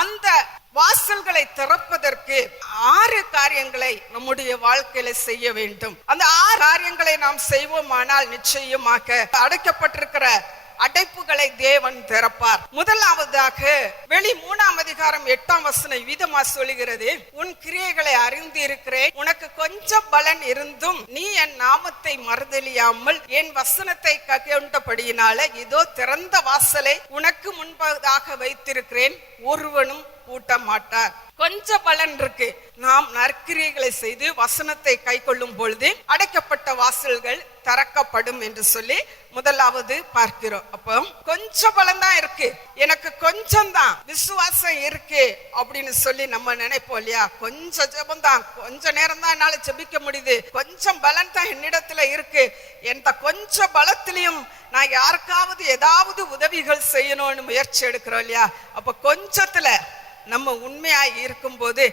அந்த வாசல்களை திறப்பதற்கு 6 காரியங்களை நம்முடைய வாழ்க்கையில செய்ய வேண்டும். அந்த 6 காரியங்களை நாம் செய்வோமானால் நிச்சயமாக அடைக்கப்பட்டிருக்கிற அடைப்புகளை தேவன் திறப்பார். முதலாவதாக வெளி 3ஆம் அதிகாரம் 8ஆம் வசனம் விதமா சொல்லுகிறது, உன் கிரியைகளை அறிந்து இருக்கிறேன், உனக்கு கொஞ்சம் பலன் இருந்தும் நீ என் நாமத்தை மறுதலியாமல் என் வசனத்தை கண்டபடியினால இதோ திறந்த வாசலை உனக்கு முன்பதாக வைத்திருக்கிறேன், ஒருவனும் பூட்ட மாட்டார். கொஞ்சம் பலன் இருக்கு. நாம் நற்கிரியைகளை செய்து வசனத்தை கை கொள்ளும் பொழுது அடைக்கப்பட்ட வாசல்கள் திறக்கப்படும் என்று சொல்லி முதலாவது பார்க்கிறோம். அப்போ கொஞ்சம் பலன் தான் இருக்கு, எனக்கு கொஞ்சம் தான் விசுவாசம் இருக்கு அப்படின்னு சொல்லி நம்ம நினைப்போம் இல்லையா? கொஞ்சம் ஜெபம் தான், கொஞ்ச நேரம் தான் என்னால ஜெபிக்க முடியுது, கொஞ்சம் பலன் தான் என்னிடத்துல இருக்கு, எந்த கொஞ்சம் பலத்திலையும் நான் யாருக்காவது ஏதாவது உதவிகள் செய்யணும்னு முயற்சி எடுக்கிறோம் இல்லையா? அப்ப கொஞ்சத்துல நம்ம உண்மையாய் இருக்கும் போது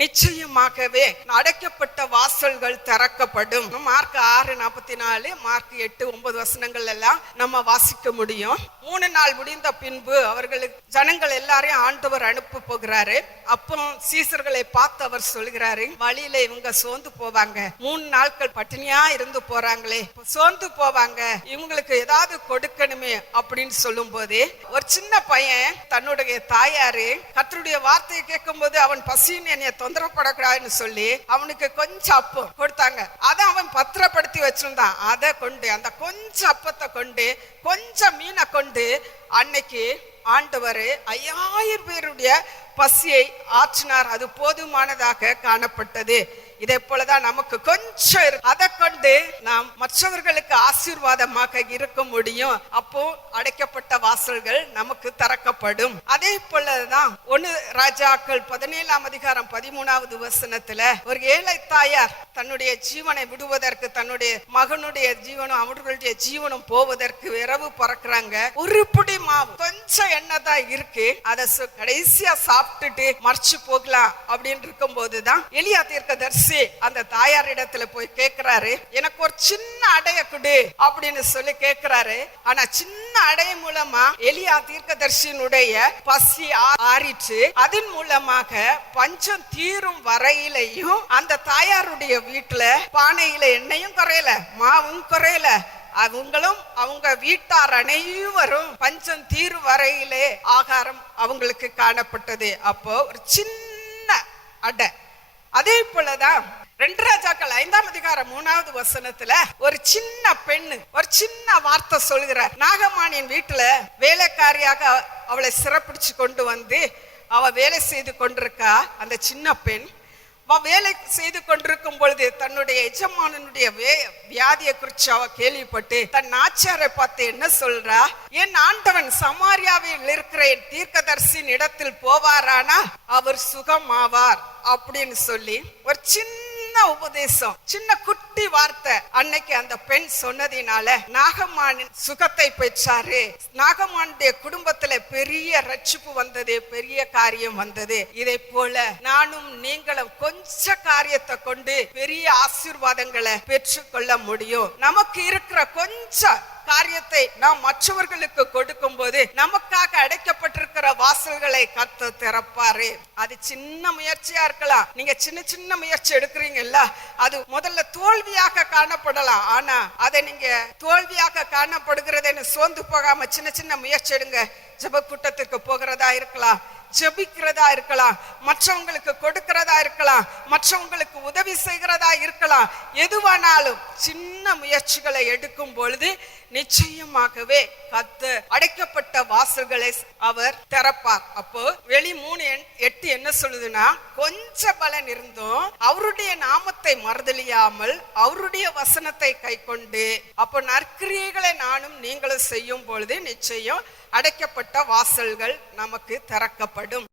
நிச்சயமாகவே அடைக்கப்பட்ட வாசல்கள் திறக்கப்படும். மார்க் 6:44, மார்க் 8-9 வசனங்கள் எல்லாம் நம்ம வாசிக்க முடியும். 3 நாள் முடிந்த பின்பு அவர்களுக்கு ஜனங்கள் எல்லாரையும் ஆண்டவர் அனுப்ப போகிறாரு. அப்போ சீசர்களை பார்த்து அவர் சொல்கிறாரு, வழியில இவங்க சோர்ந்து போவாங்க, 3 நாட்கள் பட்டினியா இருந்து போறாங்களே, சோர்ந்து போவாங்க, இவங்களுக்கு ஏதாவது கொடுக்கணுமே அப்படின்னு சொல்லும் போது ஒரு சின்ன பையன் தன்னுடைய தாயாரு கர்த்தருடைய வார்த்தையை கேட்கும் போது அவன் பசின்னு என்னைய தொந்தரப்படக்கூடாதுன்னு சொல்லி அவனுக்கு கொஞ்சம் அப்பம் கொடுத்தாங்க. அதை அவன் பத்திரப்படுத்தி வச்சிருந்தான். அதை கொண்டு அந்த கொஞ்சம் அப்பத்தை கொண்டு கொஞ்சம் மீனை கொண்டு அன்னைக்கு ஆண்டவர் 5000 பேருடைய பசியை ஆற்றினார். அது போதுமானதாக காணப்பட்டது. இதே போலதான் நமக்கு கொஞ்சம் அதை கொண்டு நாம் மற்றவர்களுக்கு ஆசீர்வாதமாக இருக்க முடியும். அப்போ அடைக்கப்பட்ட வாசல்கள் நமக்கு திறக்கப்படும். அதே போலதான் 1 ராஜாக்கள் 17ஆம் அதிகாரம் 13வது வசனத்துல ஒரு ஏழை தாயார் தன்னுடைய ஜீவனை விடுவதற்கு, தன்னுடைய மகனுடைய ஜீவனும் அவர்களுடைய ஜீவனும் போவதற்கு இரவு பறக்குறாங்க. ஒரு பிடி மாவு, கொஞ்சம் எண்ணெய் தான் இருக்கு, அதை கடைசியா சாப்பிட்டுட்டு மறைச்சு போகலாம் அப்படின்னு இருக்கும் போதுதான் எலியா தீர்க்கதரிசி அந்த தாயாரிடத்துல போய் கேட்கிறாரு, எனக்கு ஒரு சின்ன அடைய கொடு அப்படின்னு சொல்லி கேட்கிறாரு. ஆனா சின்ன அடைய மூலமா எலியா தீர்க்கதரிசியினுடைய பசி ஆறிச்சு. அதன் மூலமாக பஞ்சம் தீரும் வரையிலையும் அந்த தாயாருடைய வீட்டுல பானையில எண்ணெயும் குறையல, மாவும் குறையல, அவங்களும் அவங்க வீட்டார் அனைவரும் பஞ்சம் தீரு வரையிலே ஆகாரம் அவங்களுக்கு காணப்பட்டது. அப்போ ஒரு சின்ன அடை. அதே போலதான் 2 ராஜாக்கள் 5ஆம் அதிகாரம் 3வது வசனத்துல ஒரு சின்ன பெண்ணு ஒரு சின்ன வார்த்தை சொல்கிறார். நாகமானின் வீட்டுல வேலைக்காரியாக அவளை சிறப்பிடிச்சு கொண்டு வந்து அவ வேலை செய்து கொண்டிருக்கா. அந்த சின்ன பெண் வேலை செய்து கொண்டிருக்கும் பொழுது தன்னுடைய எஜமானனுடைய வியாதியை குறித்து அவ கேள்விப்பட்டு தன் ஆச்சாரை பார்த்து என்ன சொல்றா, என் ஆண்டவன் சமாரியாவில் இருக்கிற என் தீர்க்கதரிசியின் இடத்தில் போவாரானா அவர் சுகமாவார் அப்படின்னு சொல்லி ஒரு சின்ன உபதேசம், சின்ன குட்டி வார்த்தை அன்னைக்கு அந்த பெண் சொன்னதினால நாகமானின் சுகத்தை பெற்றாரு. நாகமானுடைய குடும்பத்துல பெரிய ரட்சிப்பு வந்தது, பெரிய காரியம் வந்தது. இதை போல நானும் நீங்களும் கொஞ்ச காரியத்தை கொண்டு பெரிய ஆசீர்வாதங்களை பெற்றுக்கொள்ள முடியும். நமக்கு இருக்கிற கொஞ்சம் காரியத்தை நாம் மற்றவர்களுக்கு கொடுக்கும் போது நமக்காக அடைக்கப்பட்டிருக்கிற வாசல்களை கர்த்தர் திறப்பாரு. அது சின்ன முயற்சியா இருக்கலாம். நீங்க சின்ன சின்ன முயற்சி எடுக்கிறீங்கல்ல, அது முதல்ல தோல்வியாக காணப்படலாம். ஆனா அதை நீங்க தோல்வியாக காணப்படுகிறதுன்னு சோர்ந்து போகாம சின்ன சின்ன முயற்சி எடுங்க. ஜெப கூட்டத்திற்கு போகிறதா இருக்கலாம், ஜெபிக்கிறதா இருக்கலாம், மற்றவங்களுக்கு கொடுக்கிறதா இருக்கலாம், மற்றவங்களுக்கு உதவி செய்கிறதா இருக்கலாம். எதுவானாலும் சின்ன முயற்சிகளை எடுக்கும் பொழுது நிச்சயமாகவே கர்த்தர் அடைக்கப்பட்ட வாசல்களை அவர் திறப்பார். அப்போ வெளி 3:8 என்ன சொல்லுதுன்னா, கொஞ்ச பலன் இருந்தும் அவருடைய நாமத்தை மறுதலியாமல் அவருடைய வசனத்தை கை கொண்டு அப்போ நற்கிரியைகளை நானும் நீங்களும் செய்யும் பொழுது நிச்சயம் அடைக்கப்பட்ட வாசல்கள் நமக்கு திறக்கப்படும்.